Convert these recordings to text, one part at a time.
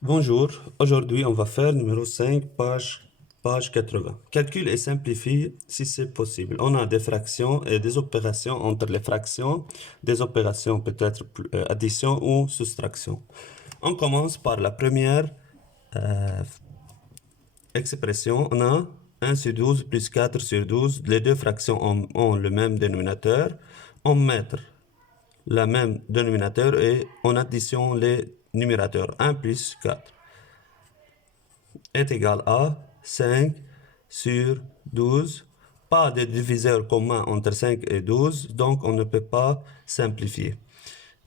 Bonjour, aujourd'hui on va faire numéro 5, page 80. Calcule et simplifie si c'est possible. On a des fractions et des opérations entre les fractions, des opérations peut-être addition ou soustraction. On commence par la première expression. On a 1 sur 12 plus 4 sur 12. Les deux fractions ont le même dénominateur. On met le même dénominateur et on additionne les numérateurs. 1 plus 4 est égal à 5 sur 12. Pas de diviseur commun entre 5 et 12, donc on ne peut pas simplifier.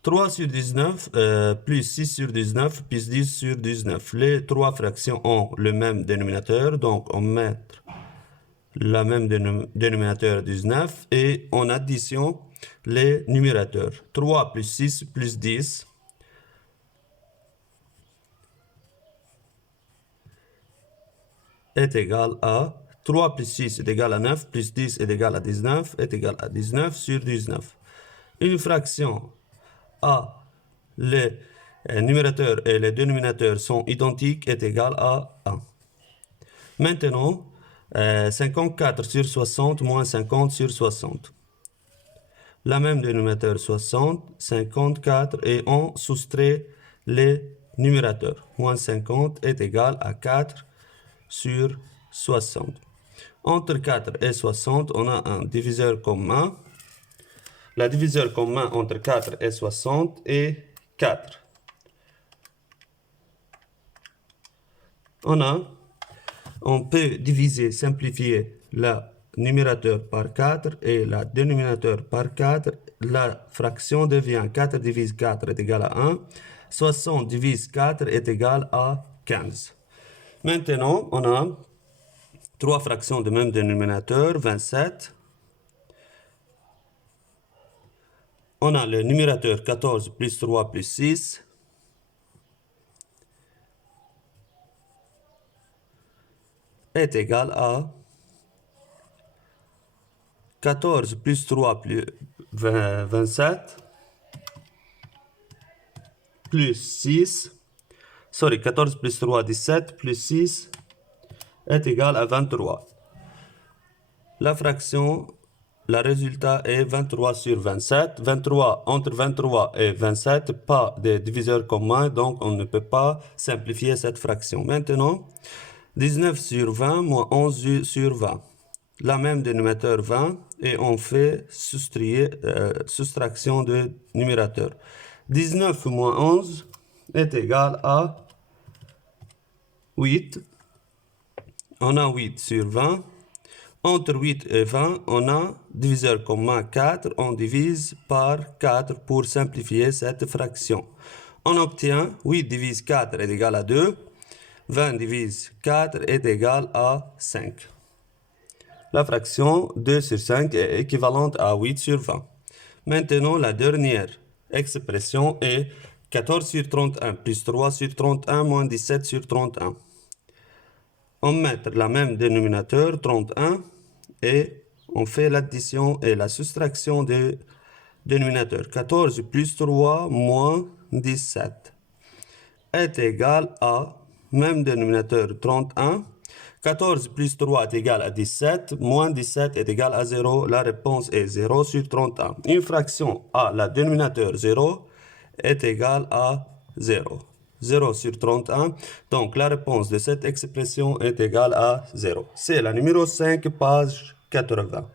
3 sur 19 plus 6 sur 19 plus 10 sur 19. Les trois fractions ont le même dénominateur, donc on met le même dénominateur 19 et on additionne les numérateurs. 3 plus 6 plus 10 est égal à 3 plus 6 est égal à 9, plus 10 est égal à 19, est égal à 19 sur 19. Une fraction A, les numérateurs et les dénominateurs sont identiques, est égal à 1. Maintenant, 54 sur 60 moins 50 sur 60. La même dénominateur 60, 54 et on soustrait les numérateurs. Moins 50 est égal à 4 sur 60. Entre 4 et 60, on a un diviseur commun. La diviseur commun entre 4 et 60 est 4. On peut diviser, simplifier le numérateur par 4 et le dénominateur par 4. La fraction devient 4 divise 4 est égal à 1. 60 divise 4 est égal à 15. Maintenant, on a trois fractions de même dénominateur, 27. On a le numérateur 14 plus 3 plus 6. Est égal à 14 plus 3 plus 27 plus 6. 14 plus 3, 17 plus 6 est égal à 23. La fraction, le résultat est 23 sur 27. 23, entre 23 et 27, pas de diviseur commun, donc on ne peut pas simplifier cette fraction. Maintenant, 19 sur 20 moins 11 sur 20. La même dénominateur 20 et on fait soustraction de numérateur. 19 moins 11 est égal à 8. On a 8 sur 20. Entre 8 et 20, on a diviseur commun 4. On divise par 4 pour simplifier cette fraction. On obtient 8 divise 4 est égal à 2. 20 divise 4 est égal à 5. La fraction 2 sur 5 est équivalente à 8 sur 20. Maintenant, la dernière expression est 14 sur 31 plus 3 sur 31 moins 17 sur 31. On met le même dénominateur, 31, et on fait l'addition et la soustraction des dénominateurs. 14 plus 3 moins 17 est égal à, même dénominateur, 31. 14 plus 3 est égal à 17, moins 17 est égal à 0. La réponse est 0 sur 31. Une fraction à la dénominateur 0 est égale à 0. 0 sur 31. Donc la réponse de cette expression est égale à 0. C'est la numéro 5, page 80.